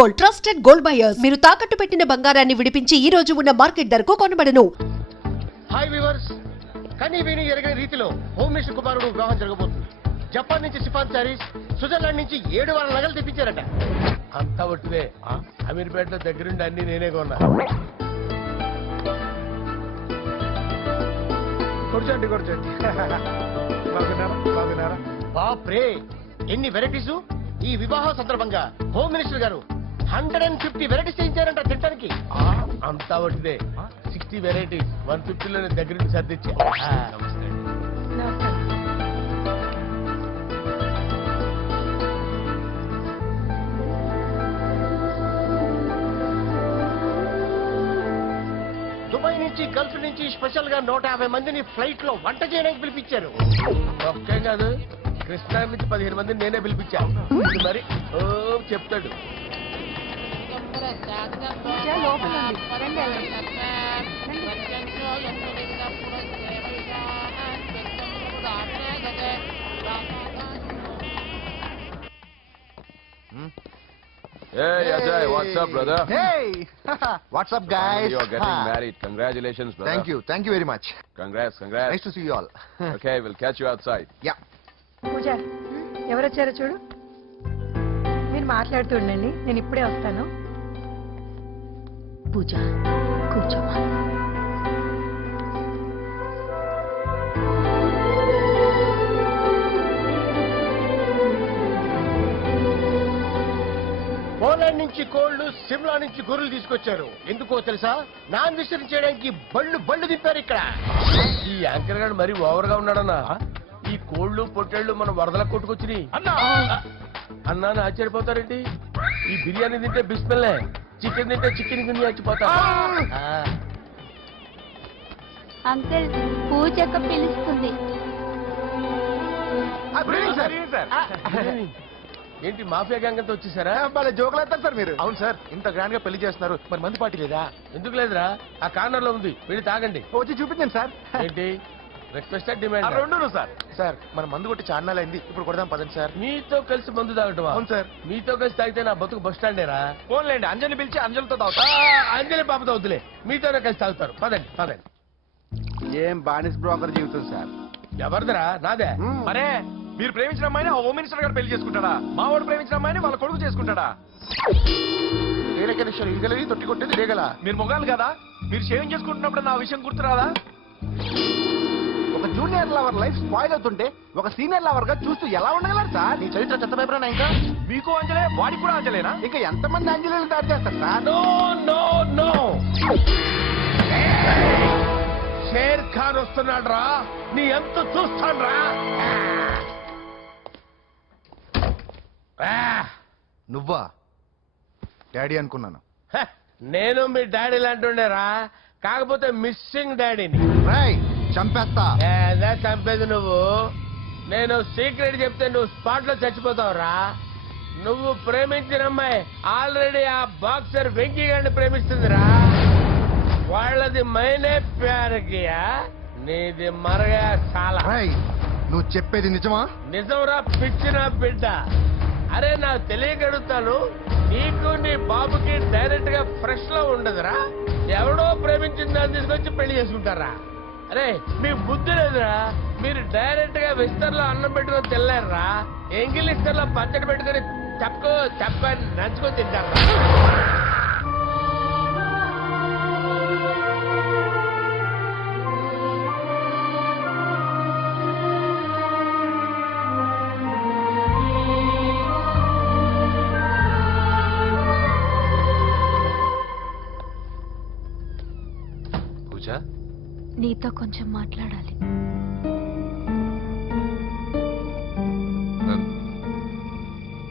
Gold, trusted gold buyers. మీరు తాకట్టు పెట్టిన బంగారాన్ని విడిపించి ఈ రోజు ఉన్న మార్కెట్ ధరకు కొనబడను. హాయ్ వ్యూవర్స్, కనీ విని ఎరగని రీతిలో హోమ్ మినిస్టర్ కుమారుడు వివాహం జరగబోతుంది. జపాన్ నుంచి సిఫాన్ శారీస్, స్విట్జర్లాండ్ నుంచి 7 వారాల నగలు తెప్పించారట. అంతా ఒట్టిదే. అమీర్పేటలో దగ్గరుండి అన్ని నేనే కొన్నా. కూర్చోండి బాగున్నారా? బాప్రే, ఎన్ని వెరైటీస్! ఈ వివాహం సందర్భంగా హోమ్ మినిస్టర్ గారు 150 వెరైటీస్ చేయించారంట తినడానికి. అంతా ఒట్టిదే. 60 వెరైటీస్ 150లోనే దగ్గరుండి సర్దిచ్చా. దుబాయ్ నుంచి, గల్ఫ్ నుంచి స్పెషల్ గా 150 మందిని ఫ్లైట్ లో వంట చేయడానికి పిలిపించారు. ఒకే కాదు, కృష్ణా నుంచి 15 మందిని నేనే పిలిపించా. మరి ఓ చెప్తాడు. Hey Ajay, what's up, brother? Hey, what's up, guys? You're getting married. Congratulations, brother. Thank you very much. Congrats. Nice to see you all. Okay, we'll catch you outside. Yeah. పూజ, ఎవరొచ్చారో చూడు. మీరు మాట్లాడుతుండండి, నేను ఇప్పుడే వస్తాను. పూజ, కూర్చోమా. పోలాండ్ నుంచి కోళ్లు, సిమ్లా నుంచి గొర్రెలు తీసుకొచ్చారు. ఎందుకో తెలుసా? నాన్ విసిరి చేయడానికి బళ్ళు దింపారు ఇక్కడ. ఈ యాంకర్ గారు మరీ ఓవర్ గా ఉన్నాడన్నా. ఈ కోళ్లు పొట్టేళ్లు మన వరదలకు కొట్టుకొచ్చినాయి అన్నాను. ఆశ్చర్యపోతారేంటి? ఈ బిర్యానీ తింటే బిస్మిల్లే, చికెన్ తింటే చికెన్ గిన్నె చచ్చిపోతా. అంకుల్, పూజక్క పిలుస్తుంది. ఏంటి మాఫియా గ్యాంగ్ అంతా వచ్చేసారా? భలే జోకులు వేస్తారు సార్ మీరు. అవును సార్, ఇంత గ్రాండ్ గా పెళ్లి చేస్తున్నారు, మరి మందు పార్టీ లేదా? ఎందుకు లేదురా, ఆ కార్నర్ లో ఉంది, వెళ్ళి తాగండి. వచ్చి చూపించండి సార్. ఏంటి రిక్వెస్ట్ డిమాండ్? రెండు సార్. సార్, మన మందు కొట్టి చాన్నాలు అయింది, ఇప్పుడు కొడదాం పదండి సార్. మీతో కలిసి మందు తాగటమా? అవును సార్. మీతో కలిసి తాగితే నా బతుకు బస్ స్టాండేరా? ఫోన్లేండి, అంజలి పిలిచి అంజలితో తాగుతా. అంజలి పాపతో వద్దులే, మీతోనే కలిసి తాగుతారు. పదండి. ఏం బానిస్ బ్రోకర్ జీవితం సార్. ఎవరిదిరా? నాదే. మరే, మీరు ప్రేమించిన అమ్మాయిని హోమ్ మినిస్టర్ గారు పెళ్లి చేసుకుంటాడా? మా వాడు ప్రేమించిన అమ్మాయిని వాళ్ళ కొడుకు చేసుకుంటాడా? తొట్టి కొట్టేది రేగల. మీరు మొగాలు కదా, మీరు షేవింగ్ చేసుకుంటున్నప్పుడు నా విషయం గుర్తురాదా? ఒక జూనియర్ లవర్ లైఫ్ స్పాయిల్ అవుతుంటే ఒక సీనియర్ లవర్ గా చూస్తూ ఎలా ఉండగలరు సార్? నీ చరిత్ర చెత్త పేపరేనా? ఇంకా మీకు అంజలే, వాడికి కూడా అంజలేనా? ఇంకా ఎంతమంది అంజలీలు దాడి చేస్తారు సార్? నో షేర్ ఖాన్ వస్తున్నాడు రా, నీ ఎంత చూస్తాను రా. నువ్వా డాడీ అనుకున్నాను. నేను మీ డాడీ లాంటుండేరా, కాకపోతే మిస్సింగ్ డాడీని. చంపేస్తా. చంపేది నువ్వు. నేను సీక్రెట్ చెప్తే నువ్వు స్పాట్ లో చచ్చిపోతావురా. నువ్వు ప్రేమించిన అమ్మాయి ఆల్రెడీ ఆ బాక్సర్ వెంకీ గారిని ప్రేమిస్తుందిరా. వాళ్ళది మైనే ప్యార్ కియా, నీది మరగా చాలా. నువ్వు చెప్పేది నిజమా? నిజంరా పిచ్చిన బిడ్డ. అరే నాకు తెలియగలుగుతాను, నీకు నీ బాబుకి డైరెక్ట్ గా ఫ్రెష్ లో ఉండదురా. ఎవడో ప్రేమించిన దాన్ని తీసుకొచ్చి పెళ్లి చేసుకుంటారా? అరే మీ బుద్ధి లేదురా. మీరు డైరెక్ట్ గా విస్తర్లో అన్నం పెట్టుకొని తినలేరురా. ఎంగిల్ ఇస్తర్లో పచ్చడి పెట్టుకొని చెప్పని నంచుకొని తింటారా? నీతో కొంచెం మాట్లాడాలి.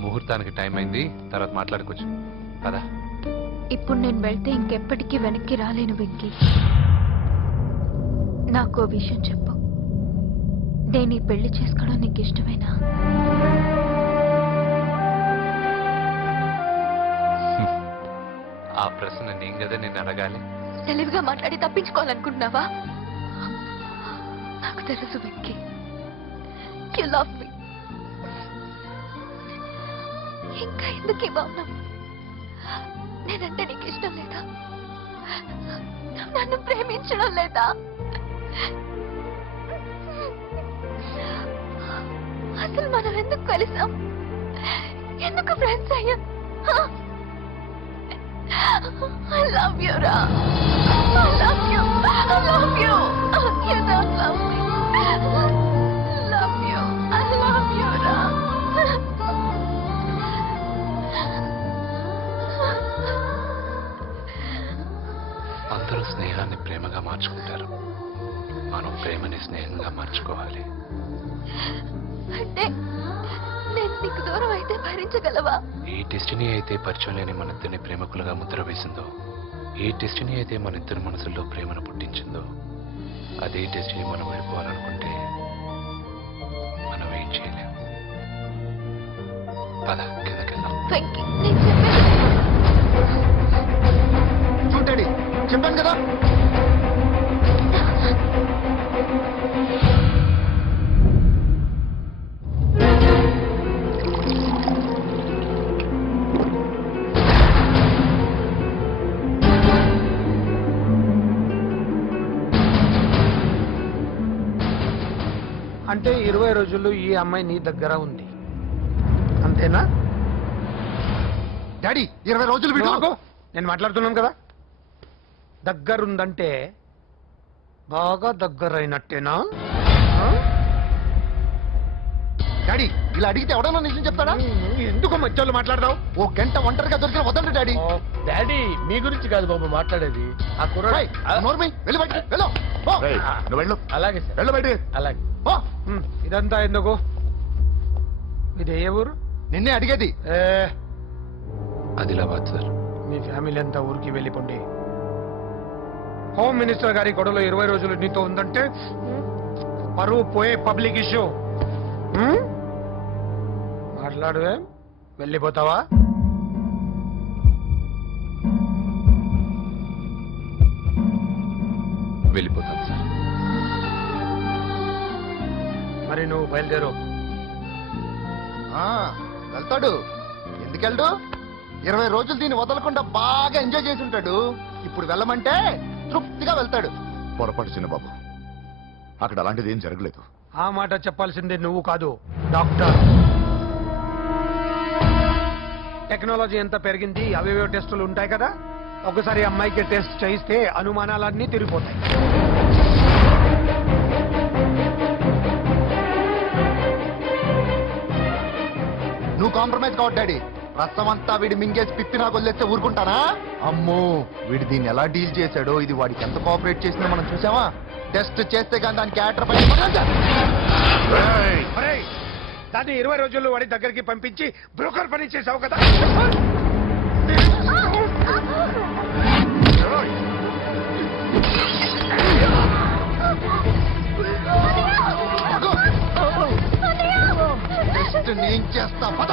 ముహూర్తానికి టైం అయింది, తర్వాత మాట్లాడుకోవచ్చు కదా. ఇప్పుడు నేను వెళ్తే ఇంకెప్పటికీ వెనక్కి రాలేను వెంకీ. నాకు విషయం చెప్పు, నేను ఈ పెళ్లి చేసుకోవడం నీకు ఇష్టమేనా? ఆ ప్రశ్న నేను కదా నిన్ను అడగాలి. తెలివిగా మాట్లాడి తప్పించుకోవాలనుకుంటున్నావా? నాకు తెలుసు వెంకీ, యు లవ్ మీ. ఇంకా ఎందుకు ఈ మౌనం? నేనంటే నీకు ఇష్టం లేదా? నన్ను ప్రేమించడం లేదా? అసలు మనం ఎందుకు కలిసాం? ఎందుకు ఫ్రెండ్స్ అయ్యాం? I love you, Ra. I love you. I love you. You don't love me. Love you. I love you, Ra. అందరూ స్నేహాన్ని ప్రేమగా మార్చుకుంటారు. మనం ప్రేమని స్నేహంగా మార్చుకోవాలి. అంటే నేను నీకు దూరం అయితే భరించగలవా? ఏ డెస్టినీ అయితే పరిచయం లేని మన ఇద్దరిని ప్రేమికులుగా ముద్ర వేసిందో, ఏ డెస్టినీ అయితే మన ఇద్దరి మనసుల్లో ప్రేమను పుట్టించిందో, అదే డెస్టినీ మనం వెళ్ళిపోవాలనుకుంటే మనం ఏం చేయలేం. పద కిందకెళ్దాం. వెంకీ, నేను చెప్పేది చూడండి, చెప్పాను కదా. అంటే 20 రోజులు ఈ అమ్మాయి నీ దగ్గర ఉంది, అంతేనా? డాడీ 20 రోజులు నువ్వు విడు. ఆగు. నేను మాట్లాడుతున్నాను కదా. దగ్గరుందంటే బాగా దగ్గరైనట్టేనా? ఆ? డాడీ ఇలా అడిగితే ఎవడన్నా నిజం చెప్తాడా? నువ్వు ఎందుకు మధ్యలో మాట్లాడదావు? ఓ గంట ఒంటరిగా దొరికిన వదండి డాడీ. డాడీ మీ గురించి కాదు బాబు మాట్లాడేది. ఆ కుర్రాడు నోర్మి వెళ్ళి బయటికి వెళ్ళు. పో. నువ్వు వెళ్ళు. అలాగే సార్, వెళ్ళు బయటికి. అలాగే. పో. ఇదంతా ఎందుకు? ఇది ఏ ఊరు? నిన్నే అడిగేది. ఆదిలాబాద్ సార్. మీ ఫ్యామిలీ అంతా ఊరికి వెళ్ళిపోండి. హోమ్ మినిస్టర్ గారి గొడవలో 20 రోజులు నీతో ఉందంటే పరువు పోయే పబ్లిక్ ఇష్యూ. మాట్లాడువే, వెళ్ళిపోతావా? వెళ్ళిపోతాం సార్. మరి నువ్వు బయలుదేరు. ఆ, వెళ్తాడు. ఎందుకెళ్ళడు? 20 రోజులు దీన్ని వదలకుండా బాగా ఎంజాయ్ చేసి ఉంటాడు. ఇప్పుడు వెళ్ళమంటే తృప్తిగా వెళ్తాడు. పొరపాటు చిన్నబాబు, అక్కడ అలాంటిది ఏం జరగలేదు. ఆ మాట చెప్పాల్సిందే నువ్వు కాదు, డాక్టర్. టెక్నాలజీ ఎంత పెరిగింది, అవేవో టెస్టులు ఉంటాయి కదా. ఒకసారి అమ్మాయికి టెస్ట్ చేయిస్తే అనుమానాలన్నీ తిరిగిపోతాయి. నువ్వు కాంప్రమైజ్ కావద్దు డాడీ. రసం అంతా వీడి మింగేసి పిప్పి నాకు వదిలేస్తే ఊరుకుంటానా? అమ్మో, వీడు దీన్ని ఎలా డీల్ చేశాడో, ఇది వాడికి ఎంత కోఆపరేట్ చేసిందో మనం చూసావా? టెస్ట్ చేస్తే కానీ దానికి యాటర్ దాన్ని 20 రోజుల్లో వాడి దగ్గరికి పంపించి బ్రోకర్ పని చేసావు కదా. టెస్ట్ నేను చేస్తా. పద.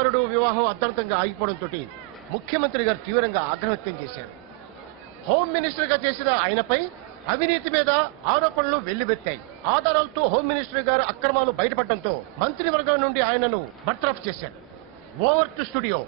కుమారుడు వివాహం అర్థంతంగా ఆగిపోవడంతో ముఖ్యమంత్రి గారు తీవ్రంగా ఆగ్రహం వ్యక్తం చేశారు. హోమ్ మినిస్టర్ గా చేసిన ఆయనపై అవినీతి మీద ఆరోపణలు వెల్లువెత్తాయి. ఆధారాలతో హోమ్ మినిస్టర్ గారు అక్రమాలు బయటపడటంతో మంత్రివర్గం నుండి ఆయనను బర్తరఫ్ చేశారు. Over to studio.